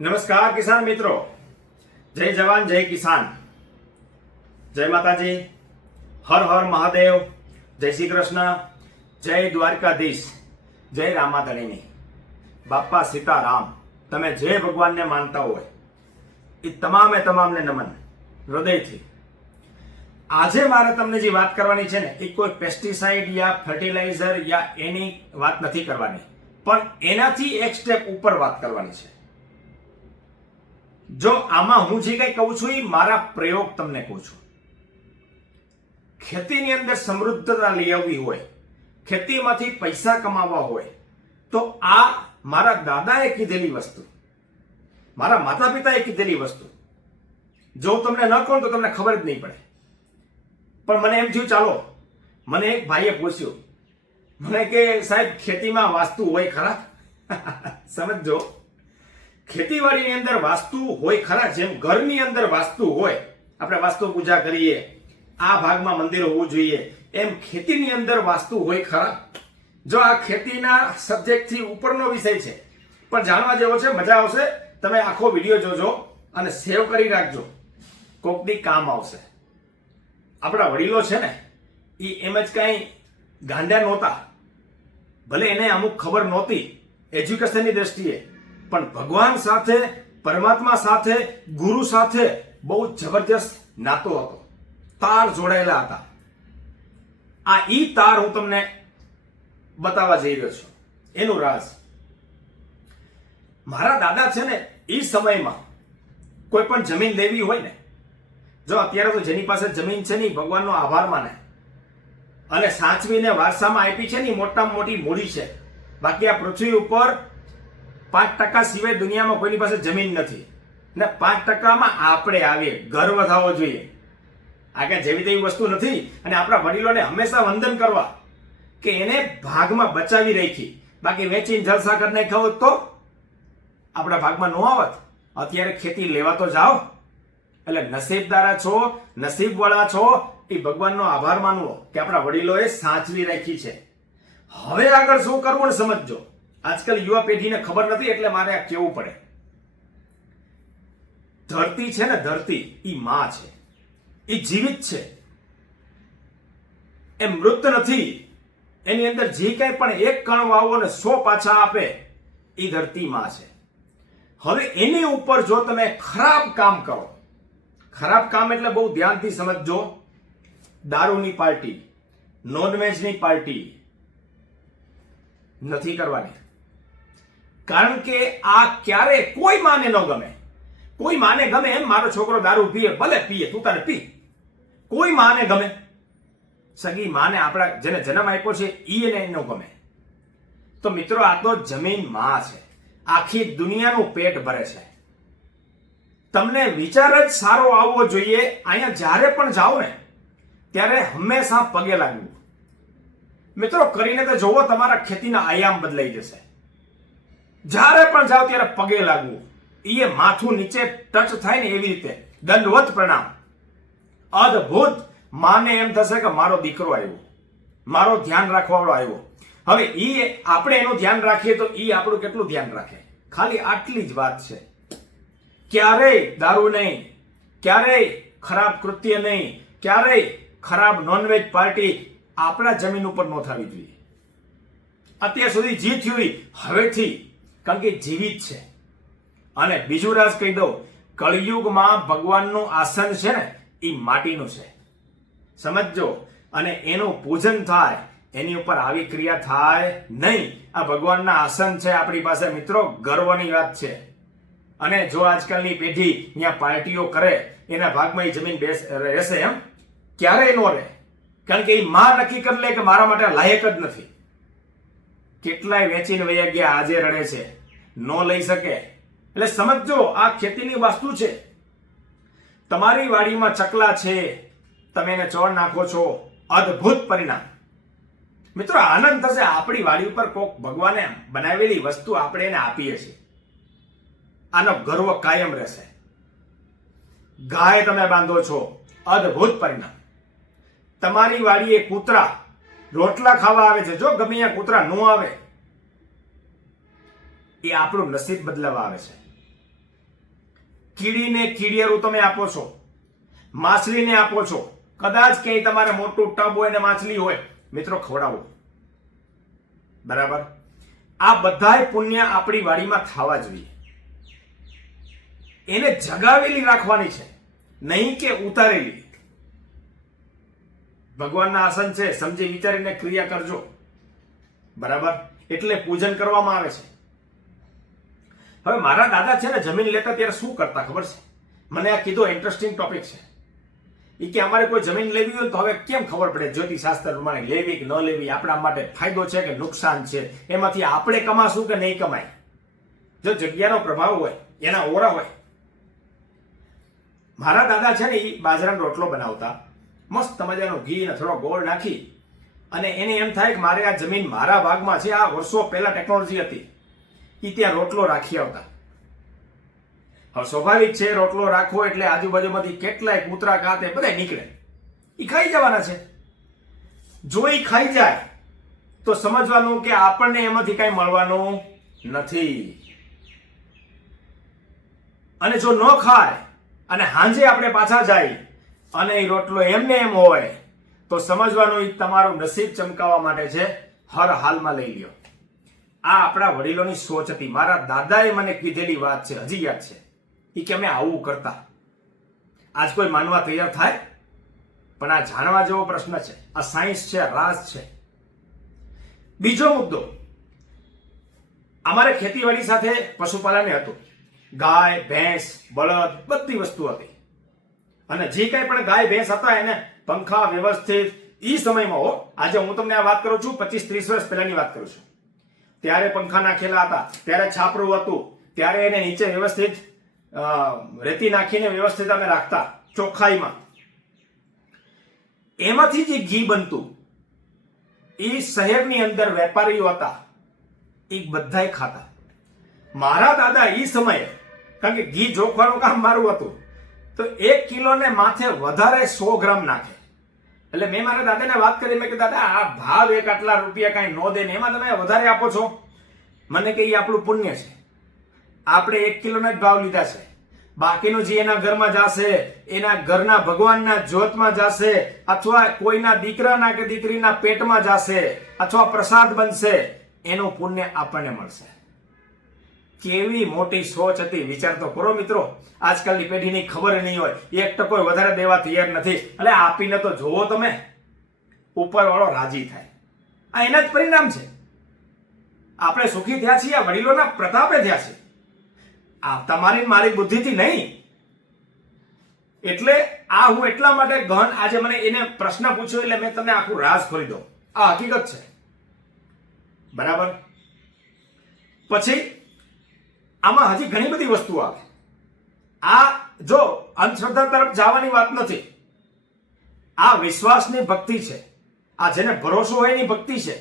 નમસ્કાર કિસાન મિત્રો, જય જવાન જય કિસાન, જય માતાજી, હર હર મહાદેવ, જય શ્રી કૃષ્ણ, જય દ્વારકાધીશ, જય રામાધણીની, બાપા સીતારામ. તમે જે ભગવાનને માનતા હોય એ તમામને નમન હૃદયથી. આજે મારે તમને જે વાત કરવાની છે ને એ કોઈ પેસ્ટિસાઇડ યા ફર્ટિલાઇઝર યા એની વાત નથી કરવાની, પણ એનાથી એક સ્ટેપ ઉપર વાત કરવાની છે. જો આમાં હું જે કંઈ કહું છું એ મારા પ્રયોગ તમને કહું છું. ખેતીની અંદર સમૃદ્ધતા લઈ આવવી હોય, ખેતીમાંથી પૈસા કમાવા હોય તો આ મારા દાદાએ કીધેલી વસ્તુ, મારા માતા પિતાએ કીધેલી વસ્તુ જો તમને ન કહું તો તમને ખબર જ નહીં પડે. પણ મને એમ થયું ચાલો, મને એક ભાઈએ પૂછ્યું, મને કે સાહેબ ખેતીમાં વાસ્તુ હોય ખરા? સમજો, ખેતીવાડીની અંદર વાસ્તુ હોય ખરા? જેમ ઘરની અંદર વાસ્તુ હોય, આપણે વાસ્તુ પૂજા કરીએ, આ ભાગમાં મંદિર હોવું જોઈએ, એમ ખેતીની અંદર વાસ્તુ હોય ખરા? જો આ ખેતીના સબ્જેક્ટથી ઉપરનો વિષય છે, પણ જાણવા જેવો છે, મજા આવશે. તમે આખો વિડીયો જોજો અને સેવ કરી રાખજો, કોકની કામ આવશે. આપણા વડીલો છે ને એ એમ જ કાંઈ ગાંડા નહોતા, ભલે એને અમુક ખબર નહોતી એજ્યુકેશનની દ્રષ્ટિએ, પણ ભગવાન સાથે, પરમાત્મા સાથે, ગુરુ સાથે બહુ જબરજસ્ત નાતો હતો, તાર જોડાયેલા હતા. આ ઈ તાર હું તમને બતાવવા જઈ રહ્યો છું, એનું રાજ. મારા દાદા છે ને એ સમયમાં કોઈ પણ જમીન લેવી હોય ને, જો અત્યારે તો જેની પાસે જમીન છે ને ભગવાનનો આભાર માને અને સાચવીને વારસામાં આપી છે ને મોટામાં મોટી મૂડી છે. બાકી આ પૃથ્વી ઉપર 5% સિવાય દુનિયામાં કોઈની પાસે જમીન નથી, ને 5%માં આપણે આવીએ, ગર્વ થવો જોઈએ. આ કે જેવી તેવી વસ્તુ નથી. અને આપણા વડીલોને હંમેશા વંદન કરવા કે એને ભાગમાં બચાવી રાખી. બાકી વેચીને જલસા કરી નાખ્યા હોત તો આપણા ભાગમાં ન આવત. અત્યારે ખેતી લેવા તો જાઓ. એટલે નસીબદારા છો, નસીબવાળા છો, એ ભગવાનનો આભાર માનવો કે આપણા વડીલોએ સાચવી રાખી છે. હવે આગળ શું કરવું ને સમજજો. આજકાલ યુવા પેઢીને ખબર નથી, એટલે મારે આ કહેવું પડે. ધરતી છે ને, ધરતી એ માં છે, એ જીવિત છે, એ મૃત નથી. એની અંદર જે કંઈ પણ એક કણ વાવો ને 100 પાછા આપે, એ ધરતી માં છે. હવે એની ઉપર જો તમે ખરાબ કામ કરો, ખરાબ કામ એટલે બહુ ધ્યાનથી સમજજો, દારૂની પાર્ટી, નોનવેજની પાર્ટી નથી કરવાની. કારણ કે આ ક્યારે કોઈ માને ન ગમે. કોઈ માને ગમે એમ મારો છોકરો દારૂ પીએ, ભલે પીએ, તું તારે પી. કોઈ માને ગમે, સગી માને, આપણા જેને જન્મ આપ્યો છે એને ન ગમે. તો મિત્રો, આ તો જમીન માં છે, આખી દુનિયાનું પેટ ભરે છે. તમને વિચાર જ સારો આવવો જોઈએ. અહીંયા જ્યારે પણ જાઓ ને ત્યારે હંમેશા પગે લાગવું. મિત્રો, કરીને તો જોવો, તમારા ખેતીના આયામ બદલાઈ જશે. જ્યારે પણ જાઓ ત્યારે પગે લાગવું, એ માથું નીચે ટચ થાય ને એવી રીતે દંડવત પ્રણામ. અદ્ભુત. માને એમ થશે કે મારો દીકરો આવ્યો, મારો ધ્યાન રાખવાવાળો આવ્યો. હવે એ આપણે એનું ધ્યાન રાખીએ તો એ આપણું કેટલું ધ્યાન રાખે. ખાલી આટલી જ વાત છે. ક્યારેય દારૂ નહીં, ક્યારેય ખરાબ કૃત્ય નહીં, ક્યારેય ખરાબ નોનવેજ પાર્ટી આપણા જમીન ઉપર ન થવી જોઈએ. અત્યાર સુધી જે થયું હવેથી, કારણ કે જીવિત છે. અને બીજું રાજ કહી દઉં, કળિયુગમાં ભગવાનનું આસન છે ને એ માટીનું છે, સમજજો. અને એનું પૂજન થાય, એની ઉપર આવી ક્રિયા થાય નહીં. આ ભગવાનના આસન છે આપણી પાસે. મિત્રો, ગર્વની વાત છે. અને જો આજકાલની પેઢી અહીંયા પાર્ટીઓ કરે, એના ભાગમાં એ જમીન રહેશે એમ ક્યારેય ન રહે. કારણ કે એ માં નક્કી કરી લે કે મારા માટે લાયક જ નથી. કેટલાય વેચીને વયા ગયા, આજે રડે છે, ન લઈ શકે. એટલે સમજો, આ ખેતીની વાસ્તુ છે. તમારી વાડીમાં ચકલા છે, તમે એને ચોળ નાખો છો, અદ્ભુત પરિણામ. મિત્રો, આનંદ થશે. આપણી વાડી ઉપર કોક ભગવાને બનાવેલી વસ્તુ આપણે એને આપીએ છીએ, આનો ગર્વ કાયમ રહેશે. ગાય તમે બાંધો છો, અદ્ભુત પરિણામ. તમારી વાડીએ કૂતરા રોટલા ખાવા આવે છે, જો ગમે ત્યાં કૂતરા ન આવે, એ આપણું નસીબ બદલાવા આવે છે. કીડીને કીડિયારું તમે આપો છો, માછલીને આપો છો, કદાચ ક્યાંય તમારે મોટું ટબ હોય ને માછલી હોય, મિત્રો ખવડાવો. બરાબર? આ બધાય પુણ્ય આપણી વાડીમાં થવા જોઈએ. એને જગાવેલી રાખવાની છે, નહીં કે ઉતારેલી. ભગવાનના આસન છે, સમજી વિચારીને ક્રિયા કરજો. બરાબર? એટલે પૂજન કરવામાં આવે છે. હવે મારા દાદા છે ને જમીન લેતા ત્યારે શું કરતા ખબર છે? મને આ કીધો ઇન્ટરેસ્ટિંગ ટોપિક છે. એ કે અમારે કોઈ જમીન લેવી હોય તો હવે કેમ ખબર પડે જ્યોતિષશાસ્ત્ર પ્રમાણે લેવી કે ન લેવી, આપણા માટે ફાયદો છે કે નુકસાન છે, એમાંથી આપણે કમાશું કે નહીં કમાય. જો જગ્યાનો પ્રભાવ હોય, એના ઓરા હોય. મારા દાદા છે ને એ બાજરાનો રોટલો બનાવતા, મસ્ત મજાનું ઘી ને થોડો ગોળ નાખી, અને એને એમ થાય કે મારે આ જમીન મારા ભાગમાં છે. આ વર્ષો પહેલા ટેકનોલોજી હતી. એ ત્યાં રોટલો રાખી આવતા. હવે સ્વાભાવિક છે, રોટલો રાખવો એટલે આજુબાજુમાંથી કેટલાય કૂતરા કાતે બધા નીકળે, એ ખાઈ જવાના છે. જો એ ખાઈ જાય તો સમજવાનું કે આપણને એમાંથી કઈ મળવાનું નથી. અને જો ન ખાય અને હાંજે આપણે પાછા જાય અને એ રોટલો એમને એમ હોય તો સમજવાનું એ તમારું નસીબ ચમકાવવા માટે છે. હર હાલમાં લઈ લ્યો. આ આપણા વડીલોની સોચ હતી. મારા દાદાએ મને કીધેલી વાત છે, હજી યાદ છે. એ કે અમે આવું કરતા. આજ કોઈ માનવા તૈયાર થાય? પણ આ જાણવા જેવો પ્રશ્ન છે. આ સાયન્સ છે, રાજ છે. બીજો મુદ્દો, અમારે ખેતીવાડી સાથે પશુપાલન હતું. ગાય, ભેંસ, બળદ, બધી વસ્તુ હતી. અને જે કઈ પણ ગાય ભેંસ હતા એને પંખા વ્યવસ્થિત. એ સમયમાં હો, આજે હું તમને આ વાત કરું છું, 25-30 વર્ષ પહેલાની વાત કરું છું. ત્યારે પંખા નાખેલા હતા, ત્યારે છાપરું હતું, ત્યારે એને નીચે વ્યવસ્થિત રેતી નાખીને વ્યવસ્થિત અમે રાખતા ચોખ્ખાઈમાં. એમાંથી જે ઘી બનતું એ શહેરની અંદર વેપારીઓ હતા, એ બધાય ખાતા. મારા દાદા એ સમયે, કારણ કે ઘી જોખવાનું કામ મારું હતું, તો 1 કિલોને માથે વધારે 100 ગ્રામ નાખે. એટલે મેં મારા દાદાને વાત કરી, મેં કે દાદા આ ભાવ એક આટલા રૂપિયા કાંઈ નો દે ને એમાં તમે વધારે આપો છો. મને કે એ આપણું પુણ્ય છે, આપણે 1 કિલોના જ ભાવ લીધા છે. બાકીનું જે એના ઘરમાં જશે, એના ઘરના ભગવાનના જ્યોતમાં જશે, અથવા કોઈના દીકરાના કે દીકરીના પેટમાં જશે, અથવા પ્રસાદ બનશે, એનું પુણ્ય આપણને મળશે. કેવી મોટી સોચ હતી, વિચાર તો કરો મિત્રો. આજકાલની પેઢીની ખબર નહીં હોય, 1% વધારે દેવા તૈયાર નથી. એટલે આપીને તો જોવો તમે, ઉપરવાળો રાજી થાય. આ એના જ પરિણામ છે. આપણે સુખી થયા છીએ, આ વડીલોના પ્રતાપે થયા છે. આ તમારી મારી બુદ્ધિથી નહીં. એટલે આ હું એટલા માટે ગહન, આજે મને એને પ્રશ્ન પૂછ્યો એટલે મેં તમને આખું રાજ ખોલી દો. આ હકીકત છે. બરાબર? પછી આમાં હજી ઘણી બધી વસ્તુઓ આવે. આ જો અંધશ્રદ્ધા તરફ જવાની વાત નથી. આ વિશ્વાસની ભક્તિ છે. આ જેને ભરોસો હોય એની ભક્તિ છે.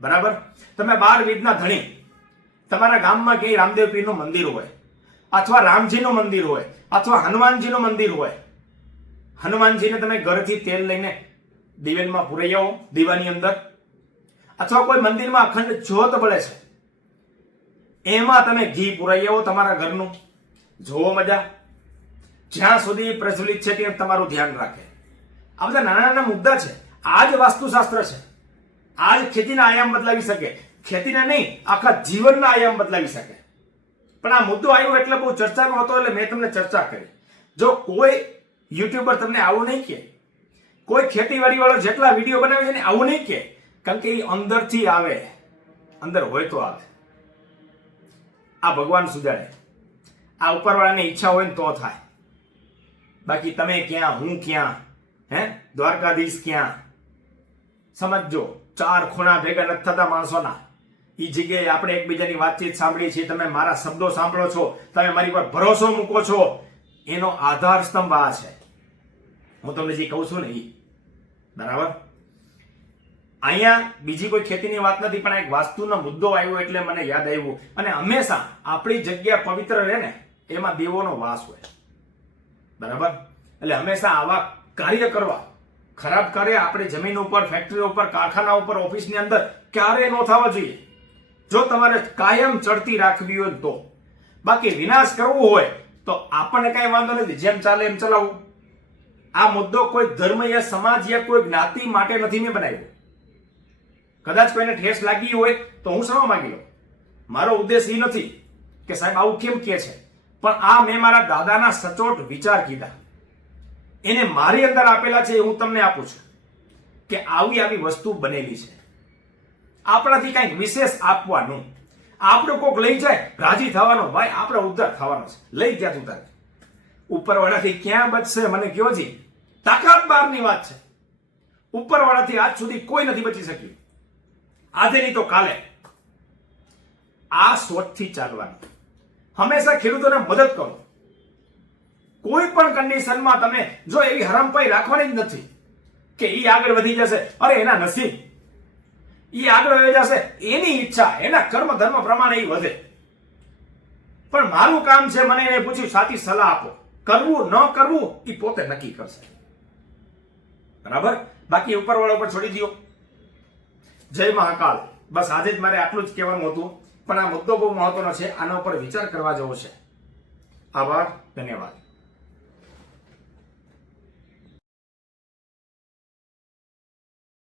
બરાબર? તમે 12 વિધના ધણી, તમારા ગામમાં કે રામદેવ પીરનું મંદિર હોય, અથવા રામજીનું મંદિર હોય, અથવા હનુમાનજીનું મંદિર હોય. હનુમાનજીને તમે ઘરથી તેલ લઈને દિવેલમાં પુરાઈ આવો, દીવાની અંદર, અથવા કોઈ મંદિરમાં અખંડ જ્યોત બળે છે, એમાં તમે ઘી પુરાઈ આવો તમારા ઘરનું. જોવો મજા. જ્યાં સુધી પ્રજ્વલિત છે તે તમારું ધ્યાન રાખે. આ બધા નાના નાના મુદ્દા છે. આ જ વાસ્તુશાસ્ત્ર છે. આ જ ખેતીના આયામ બદલાવી શકે. ખેતીના નહીં, આખા જીવનના આયામ બદલાવી શકે. પણ આ મુદ્દો આવ્યો એટલે બહુ ચર્ચાનો હતો, એટલે મેં તમને ચર્ચા કરી. જો કોઈ યુટ્યુબર તમને આવું નહીં કહે, કોઈ ખેતીવાડી વાળો જેટલા વિડીયો બનાવે છે ને આવું નહીં કહે, કારણ કે એ અંદરથી આવે, અંદર હોય તો આવે. આ ભગવાન સુજાડે. આ ઉપરવાળાની ઈચ્છા હોય ને તો થાય. બાકી તમે ક્યાં, હું ક્યાં, દ્વારકાધીશ ક્યાં? સમજજો, 4 ખૂણા ભેગા નથી થતા માણસોના. એ જગ્યાએ આપણે એકબીજાની વાતચીત સાંભળીએ છીએ, તમે મારા શબ્દો સાંભળો છો, તમે મારી પર ભરોસો મૂકો છો, એનો આધાર સ્તંભ આ છે. હું તમને જે કહું છું ને એ. બરાબર? અહીંયા બીજી કોઈ ખેતીની વાત નથી, પણ એક વાસ્તુનો મુદ્દો આવ્યો એટલે મને યાદ આવ્યું. અને હંમેશા આપણી જગ્યા પવિત્ર રહે ને, એમાં દેવોનો વાસ હોય. બરાબર? એટલે હંમેશા આવા કાર્ય કરવા, ખરાબ કાર્ય આપણી જમીન ઉપર, ફેક્ટરી ઉપર, કારખાના ઉપર, ઓફિસની અંદર ક્યારે ન થવા જોઈએ. જો તમારે કાયમ ચડતી રાખવી હોય તો. બાકી વિનાશ કરવો હોય તો આપણને કાંઈ વાંધો નથી, જેમ ચાલે એમ ચલાવવું. આ મુદ્દો કોઈ ધર્મ યા સમાજ યા કોઈ જ્ઞાતિ માટે નથી મેં બનાવ્યો. કદાચ કોઈને ઠેસ લાગી હોય તો હું ક્ષમા માંગી લઉં. મારો ઉદ્દેશ એ નથી કે સાહેબ આવું કેમ કહે છે, પણ આ મેં મારા દાદાના સચોટ વિચાર કીધા, એને મારી અંદર આપેલા છે, એ હું તમને આપું છું કે આવી વસ્તુ બનેલી છે. આપણાથી કંઈક વિશેષ આપવાનું. આપણું કોક લઈ જાય રાજી થવાનો, ભાઈ આપણે ઉદ્ધાર થવાનો છે. લઈ ગયા તું તારે ઉપરવાળાથી ક્યાં બચશે મને કયો જી? તાકાત બહારની વાત છે. ઉપરવાળાથી આજ સુધી કોઈ નથી બચી શક્યું. આજે નહીં તો કાલે. આ સોચથી ચાલવાનું. હંમેશા ખેડૂતોને મદદ કરો. કોઈ પણ કન્ડિશનમાં તમે જો એવી હરમપાઈ રાખવાની જ નથી કે ઈ આગળ વધી જશે, અરે એના નસીબ, ઈ આગળ વધી જશે, એની ઈચ્છા, એના કર્મ ધર્મ પ્રમાણે ઈ વધે. પણ મારું કામ છે મને એને પૂછ્યું સાચી સલાહ આપો. કરવું ન કરવું ઈ પોતે નક્કી કરશે. બરાબર? બાકી ઉપરવાળા ઉપર છોડી દો. જય મહાકાલ. બસ આજે જ મારે આટલું જ કહેવાનું હતું, પણ આ મુદ્દો બહુ મહત્વનો છે, આના ઉપર વિચાર કરવા જેવો છે. આભાર, ધન્યવાદ.